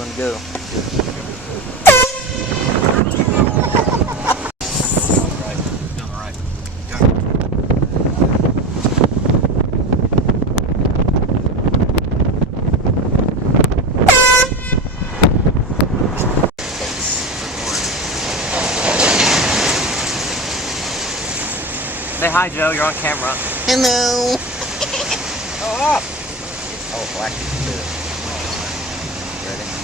one go. Say hi, Joe. You're on camera. Hello. Oh, Oh, flash. Ready?